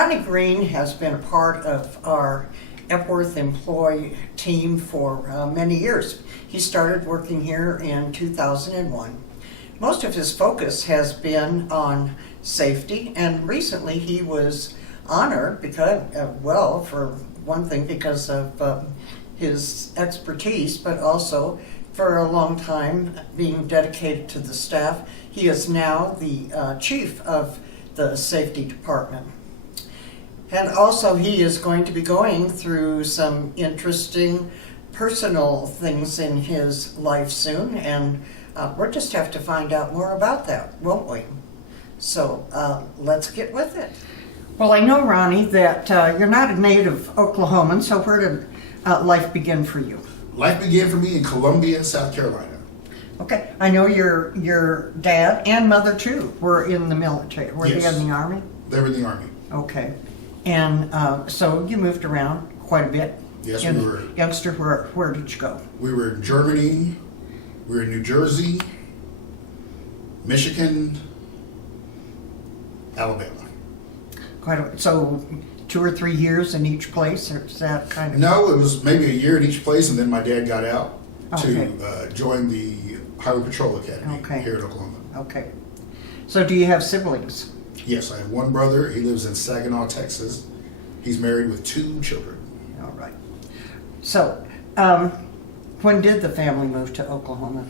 Ronnie Green has been a part of our Epworth employee team for many years. He started working here in 2001. Most of his focus has been on safety, and recently he was honored because, for one thing, because of his expertise, but also for a long time being dedicated to the staff. He is now the chief of the safety department. And also he is going to be going through some interesting personal things in his life soon, and we'll just have to find out more about that, won't we? So let's get with it. Well, I know, Ronnie, that you're not a native Oklahoman, so where did life begin for you? Life began for me in Columbia, South Carolina. Okay, I know your dad and mother too were in the military. Were Yes. they in the Army? They were in the Army. Okay, and so you moved around quite a bit. Yes, And we were. youngster, where did you go? We were in Germany. We were in New Jersey, Michigan, Alabama. So 2 or 3 years in each place, or is that kind of? No, it was maybe a year in each place, and then my dad got out Okay. to join the Highway Patrol Academy Okay. here in Oklahoma. Okay. So do you have siblings? Yes, I have one brother. He lives in Saginaw, Texas. He's married with 2 children. All right. So when did the family move to Oklahoma?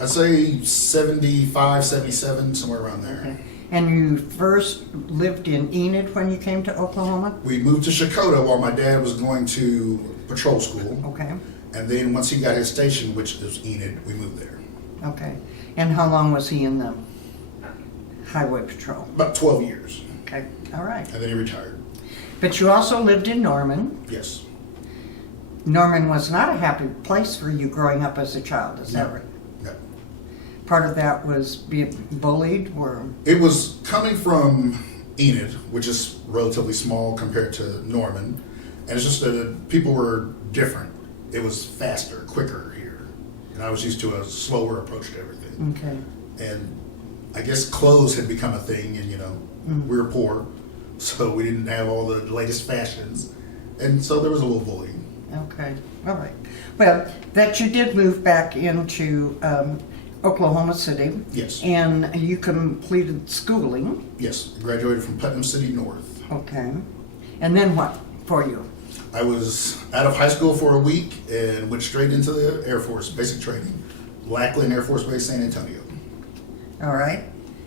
I'd say 75, 77, somewhere around there. Okay. And you first lived in Enid when you came to Oklahoma? We moved to Shakota while my dad was going to patrol school. Okay. And then once he got his station, which is Enid, we moved there. Okay. And how long was he in the highway patrol? About 12 years. Okay. All right. And then he retired. But you also lived in Norman. Yes. Norman was not a happy place for you growing up as a child, is that No. right? No. Part of that was being bullied, or? It was coming from Enid, which is relatively small compared to Norman. And it's just that people were different. It was faster, quicker here. And I was used to a slower approach to everything. Okay. And I guess clothes had become a thing, and we were poor, so we didn't have all the latest fashions. And so there was a little bullying. Okay. All right. Well, that you did move back into Oklahoma City. Yes. And you completed schooling. Yes, I graduated from Putnam City North. Okay. And then what for you? I was out of high school for a week and went straight into the Air Force, basic training. Lackland Air Force Base, San Antonio. All right.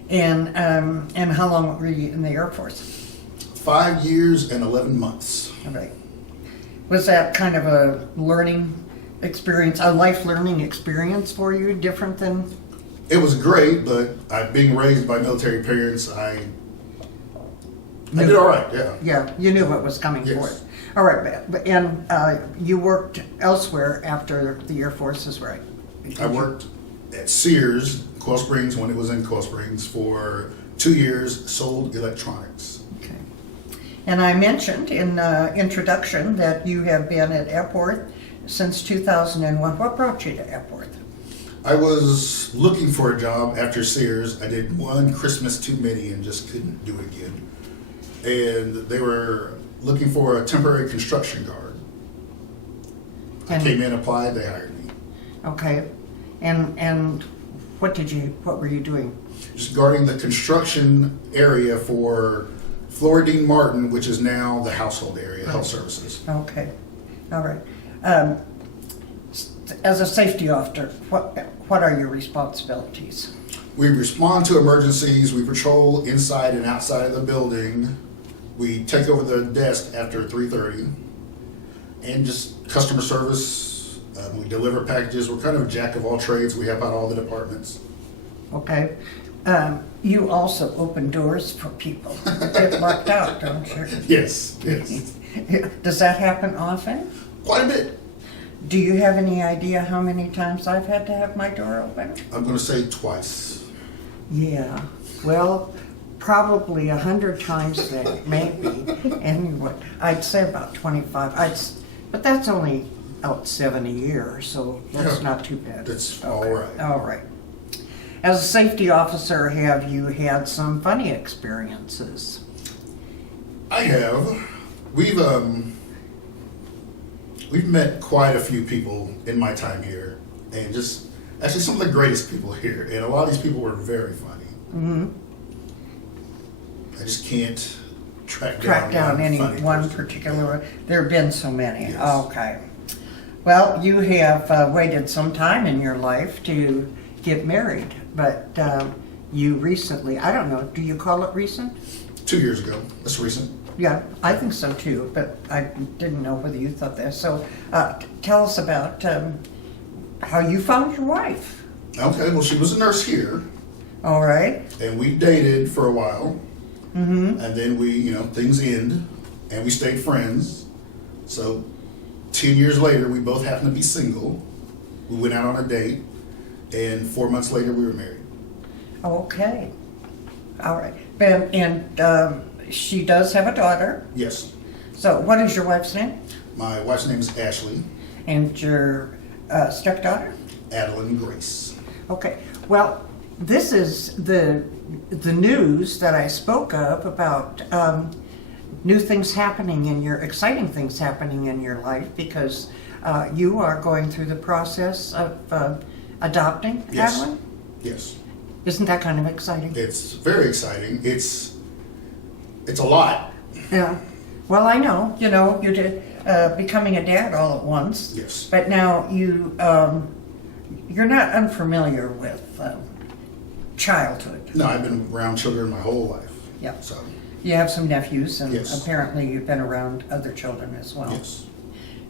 And how long were you in the Air Force? 5 years and 11 months. All right. Was that kind of a learning experience, a life learning experience for you, different than? It was great, but being raised by military parents, I did all right, yeah. Yeah, you knew what was coming Yes. for it. All right, and you worked elsewhere after the Air Force is right? I worked at Sears, Coil Springs, when it was in Coil Springs, for 2 years, sold electronics. Okay. And I mentioned in the introduction that you have been at Epworth since 2001. What brought you to Epworth? I was looking for a job after Sears. I did one Christmas too many and just couldn't do it again. And they were looking for a temporary construction guard. I came in, applied, they hired me. Okay. And what were you doing? Just guarding the construction area for Floridine Martin, which is now the household area, health services. Okay. All right. As a safety officer, what are your responsibilities? We respond to emergencies, we patrol inside and outside of the building, we take over the desk after 3:30, and just customer service, we deliver packages, we're kind of a jack of all trades, we help out all the departments. Okay. You also open doors for people that get locked out, don't you? Yes, yes. Does that happen often? Quite a bit. Do you have any idea how many times I've had to have my door open? I'm going to say twice. Yeah. Well, probably 100 times then, maybe. Anyway, I'd say about 25. But that's only out 7 a year, so that's Yeah, not too bad. that's Okay. all right. All right. As a safety officer, have you had some funny experiences? I have. We've met quite a few people in my time here, and just actually some of the greatest people here. And a lot of these people were very funny. Mm-hmm. I just can't track Down any funny one person. particular. There have been so many. Yes. Okay. Well, you have waited some time in your life to get married, but you recently, I don't know, do you call it recent? 2 years ago. That's recent. Yeah, I think so too, but I didn't know whether you thought that. So tell us about how you found your wife. Okay, well, she was a nurse here, All right. and we dated for a while, Mm-hmm. and then things end, and we stayed friends. So 10 years later, we both happened to be single. We went out on a date, and 4 months later, we were married. Okay. All right. And she does have a daughter. Yes. So what is your wife's name? My wife's name is Ashley And your stepdaughter? Adeline Grace. Okay. Well, this is the news that I spoke of about new things happening in your, exciting things happening in your life, because you are going through the process of adopting Yes. Adeline. Yes. Isn't that kind of exciting? It's very exciting. It's a lot. Yeah. Well, I know. You know, you did becoming a dad all at once. Yes. But now you're not unfamiliar with childhood. No, I've been around children my whole life. Yeah. So, You have some nephews, and Yes. apparently you've been around other children as well. yes.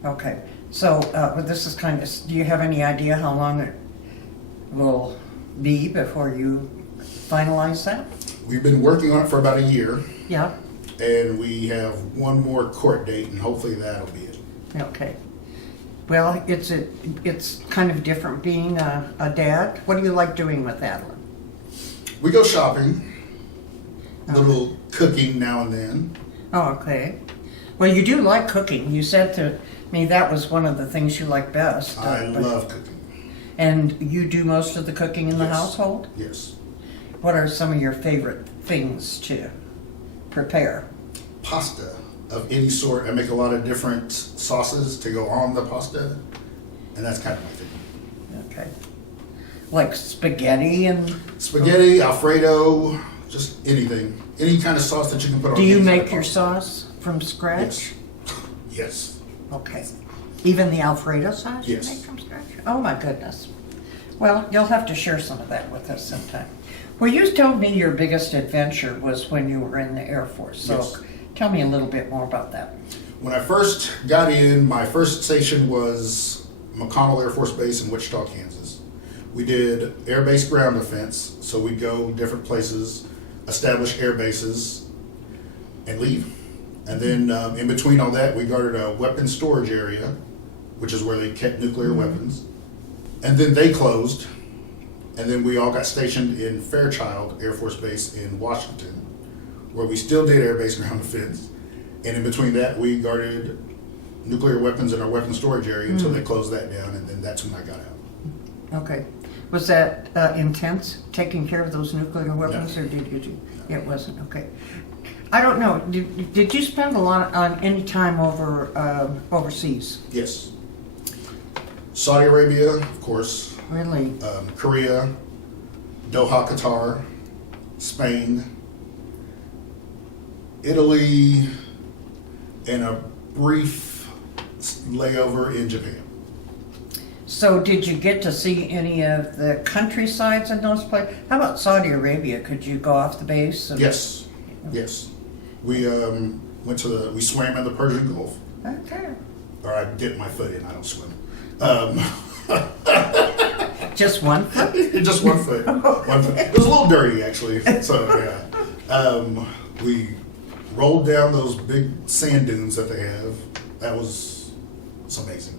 Okay. So well, this is kind of. Do you have any idea how long it will be before you finalize that? We've been working on it for about a year, Yeah. and we have one more court date, and hopefully that'll be it. Okay. Well, it's kind of different being a dad. What do you like doing with Adeline? We go shopping, little cooking now and then. Oh, okay. Well, you do like cooking. You said to me that was one of the things you like best. I but- love cooking. And you do most of the cooking in the Yes. household? Yes. What are some of your favorite things to prepare? Pasta of any sort. I make a lot of different sauces to go on the pasta, and that's kind of my thing. Okay. Like spaghetti and... Spaghetti, Alfredo, just anything. Any kind of sauce that you can put on. Do you any kind make of your pasta. sauce from scratch? Yes. Yes. Okay. Even the Alfredo sauce Yes. you make from scratch? Oh my goodness. Well, you'll have to share some of that with us sometime. Well, you told me your biggest adventure was when you were in the Air Force. So Yes. tell me a little bit more about that. When I first got in, my first station was McConnell Air Force Base in Wichita, Kansas. We did air base ground defense, so we'd go different places, establish air bases, and leave. And then in between all that, we guarded a weapons storage area, which is where they kept nuclear weapons. And then they closed, and then we all got stationed in Fairchild Air Force Base in Washington, where we still did air base ground defense. And in between that, we guarded nuclear weapons in our weapons storage area until they closed that down, and then that's when I got out. Okay. Was that intense, taking care of those nuclear weapons, No. or did you do? It wasn't, okay. I don't know, did you spend a lot on any time overseas? Yes. Saudi Arabia, of course, Really? Korea, Doha, Qatar, Spain, Italy, and a brief layover in Japan. So did you get to see any of the countrysides in those places? How about Saudi Arabia? Could you go off the base? And... Yes, yes. We we swam in the Persian Gulf, Okay. or I dipped my foot in. I don't swim. Just one foot? Just one foot. One foot. It was a little dirty, actually. So yeah, we rolled down those big sand dunes that they have. It's amazing.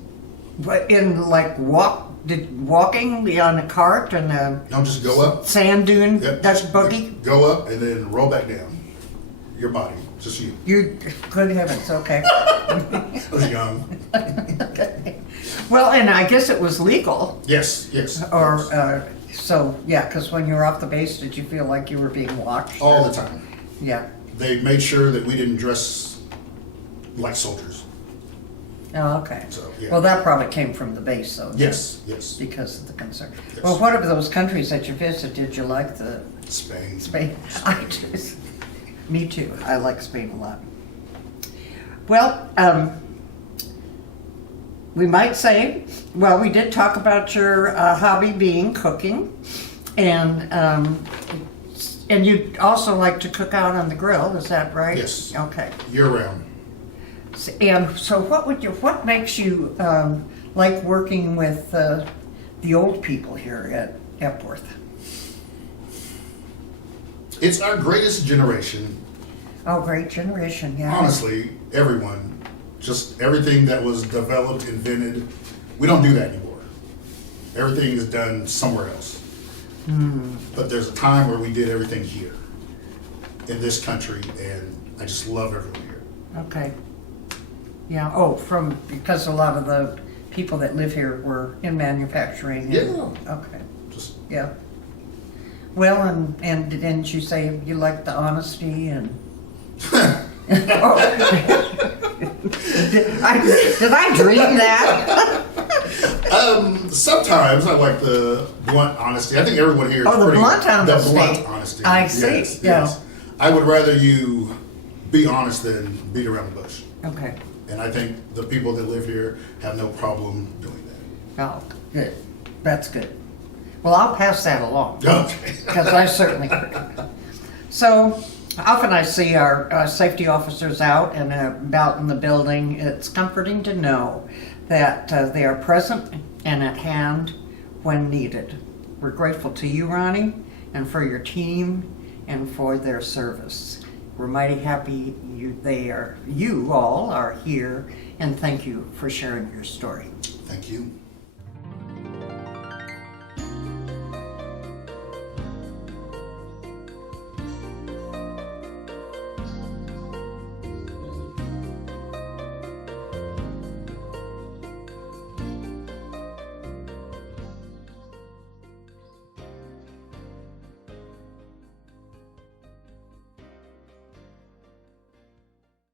But in like walking on a cart and a No, just go up. sand dune, Yep. that's buggy? Go up and then roll back down. Your body, just you. You, good heavens, okay. I was young. Okay. Well, and I guess it was legal, Yes, yes. or, yes. so, yeah, because when you were off the base, did you feel like you were being watched? All the time. Yeah, they made sure that we didn't dress like soldiers. Oh, okay. So, yeah. Well, that probably came from the base, though. Yes, yes. Because of the concern. Yes. Well, what of those countries that you visited, did you like the Spain. Spain? I just, me too. I like Spain a lot. Well, we might say, well, we did talk about your hobby being cooking, and you also like to cook out on the grill. Is that right? Yes. Okay. Year round. And so, what makes you like working with the old people here at Epworth? It's our greatest generation. Oh, great generation, yeah. Honestly, everyone, just everything that was developed, invented, we don't do that anymore. Everything is done somewhere else. But there's a time where we did everything here, in this country, and I just love everyone here. Okay. Yeah. Oh, because a lot of the people that live here were in manufacturing. Yeah. Okay. Just Yeah. Well, and didn't you say you like the honesty and? Oh. Did I dream that? Sometimes I like the blunt honesty. I think everyone here is Oh, the pretty blunt honesty. The blunt honesty. I see. Yes, Yeah. yes. I would rather you be honest than beat around the bush. Okay. And I think the people that live here have no problem doing that. Oh, good. That's good. Well, I'll pass that along. Okay. Because I certainly could. So often I see our safety officers out and about in the building. It's comforting to know that they are present and at hand when needed. We're grateful to you, Ronnie, and for your team and for their service. We're mighty happy you all are here, and thank you for sharing your story. Thank you.